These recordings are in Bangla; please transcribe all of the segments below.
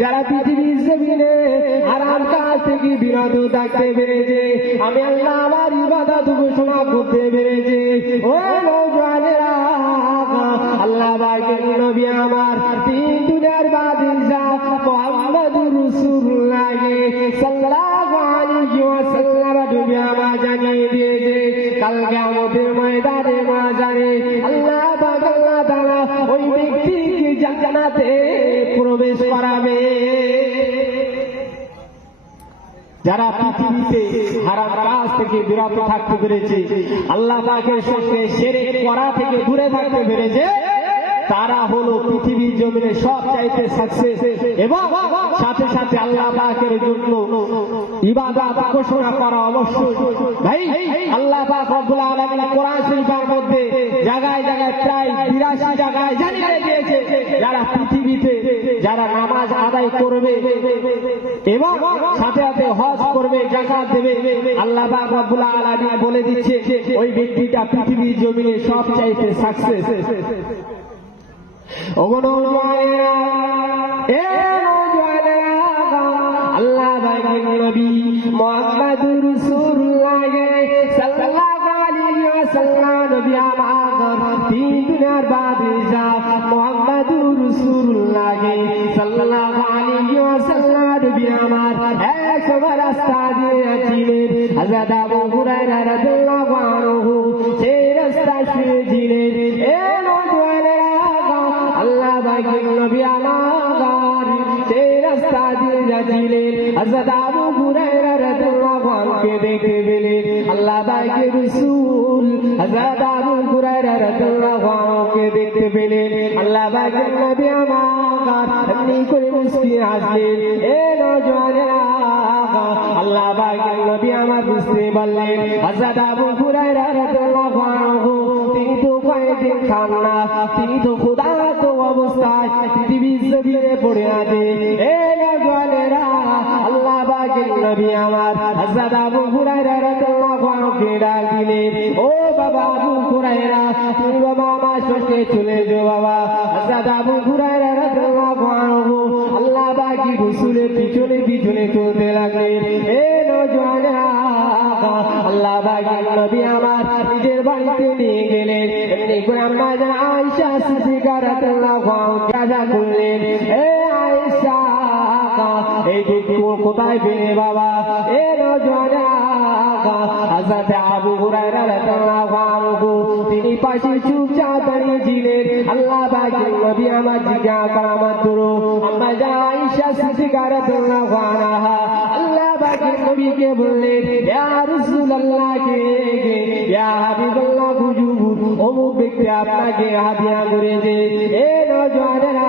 যারা পৃথিবীর জমিনে আরাম কাজ থেকে বিরত থাকতে পেরেছে, আমি আল্লাহ আমার ইবাদত করতে পেরেছে। ও নৌজওয়ানেরা আল্লাহ বাগের নবী আমার জান্নাতে প্রবেশ করাবে। যারা পৃথিবীতে হারাম কাজ থেকে বিরত থাকতে পেরেছে, আল্লাহ পাকের সঙ্গে সেরে করা থেকে দূরে থাকতে পেরেছে, তারা হলো পৃথিবীর জমিনে সব চাইতে সাকসেস এবং সাথে সাথে আল্লাহ পাকের জন্য আল্লাহ পাক রব্বুল আলামিন কোরআন শরীফের মধ্যে জায়গায় জায়গায় প্রায় 82 জায়গায় জানিয়ে দিয়েছে, যারা নামাজ আদায় করবে এবং সাথে সাথে হজ করবে, জাকাত দেবে, আল্লাহ বলে দিচ্ছে ওই ব্যক্তিটা পৃথিবীর জমিনে সব চাইতে সাকসেস ওগো নওজওয়ানেরা এ বাগের নবী মুহাম্মদুর রাসূলুল্লাহ সাল্লাল্লাহু আলাইহি ওয়াসাল্লাম নবী আমার তিন দুনিয়ার বাদশাহ মুহাম্মদুর রাসূলুল্লাহ সাল্লাল্লাহু আলাইহি ওয়াসাল্লাম নবী আমার এক সময় রাস্তা দিয়ে ছিলেন হযরত আবু হুরায়রা রাদিয়াল্লাহু আনহু সেই রাস্তায় শুয়েছিলেন এ নওজওয়ানেরা আল্লাহ বাগের নবী আমার সেই রাস্তা দিয়ে যাচ্ছিলেন হযরত আবু হুরায়রা রাদিয়াল্লাহু দেখে পেলেন আল্লাহ বাগের রাসূল হযরত বুঝতে পারলেন হযরত আবু হুরায়রা রাদিয়াল্লাহু আনহু, তিনি তো কয়েকদিন তো খোদা তো অবস্থায় পৃথিবীর পড়ে আছে। হযরত আবু হুরায়রা রাদিয়াল্লাহু আনহুকে ডাক দিলেন ও বাবা আবু হুরায়রা তুমি বাবা আমার সঙ্গে চলে যাও বাবা। হযরত আবু হুরায়রা রাদিয়াল্লাহু আনহু আল্লাহ বাগের রাসূলের পিছনে পিছনে চলতে লাগলেন এ নজওয়ানেরা আল্লাহ বাগের নবী আমার নিজের বাড়িতে নিয়ে গেলেন। এমনি করে আম্মা জান আয়েশা সিদ্দিকা রাদিয়াল্লাহু আনহা করলেন, এ এই দুধ কোথায় পেলে বাবা? এ নজওয়ানা হযরত আবু হুরায়রা রাদিয়াল্লাহু তিনি পাশে চুপচাপ দাঁড়িয়েছিলেন। আল্লাহ নবী আমার জিজ্ঞাসা মাত্র আম্মা জান আয়েশা সিদ্দিকা আল্লাহ নবীকে বললেন, ইয়া রাসূলুল্লাহ কে ইয়া হাবিবাল্লাহ, হুজুর, অমুক ব্যক্তি আপনাকে হাদিয়া করেছে। এ নজওয়ানেরা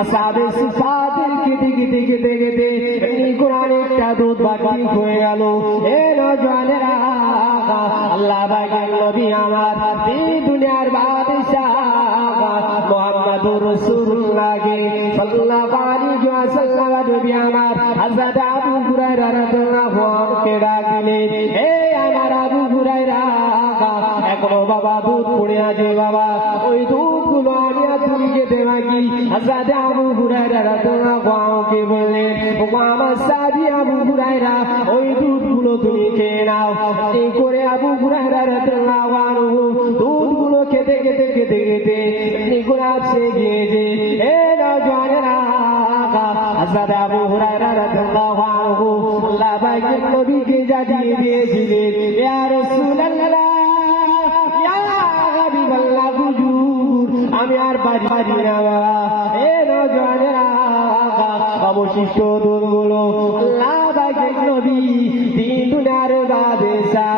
আসাবে সিফাতেরকে দিকে দিকে দেখে এমনি কোরআন একটা দুধ বাকি হয়ে গেল। এ নজওয়ানেরা আল্লাহ বাগের নবী আমার, এই দুনিয়ার বাদশাহ, মুহাম্মাদুর রাসূলুল্লাহ সাল্লাল্লাহু আলাইহি ওয়াসাল্লাম নবী আমার, হযরত আবু হুরায়রা রাদিয়াল্লাহু আনহুকে ডাক দিলেন হে আমার আবু হুরায়রা, এখনও বাবা দুধ পড়ে আছে বাবা, ওই দেওয়াগি হাজার আবু হুরাইরা তোমার গোয়াওকে বললেন, ও আমার সাদি আবু হুরাইরা ওই দুধগুলো তুমি খেয়ে নাও। এই করে আবু হুরাইরা তোমার গোয়ানো দুধগুলো খেতে খেতে খেতে খেতে নিগুরাত সে গিয়ে যে, এ না জানেরা আবু হুরাইরা তোমার গোয়ানো আল্লাহ নবীকে জানিয়ে দিয়েছিলেন পারি না এ নজনেরা অবশিষ্ট দোলগুলো আল্লাহ নবী দিন দুনার বাদেশা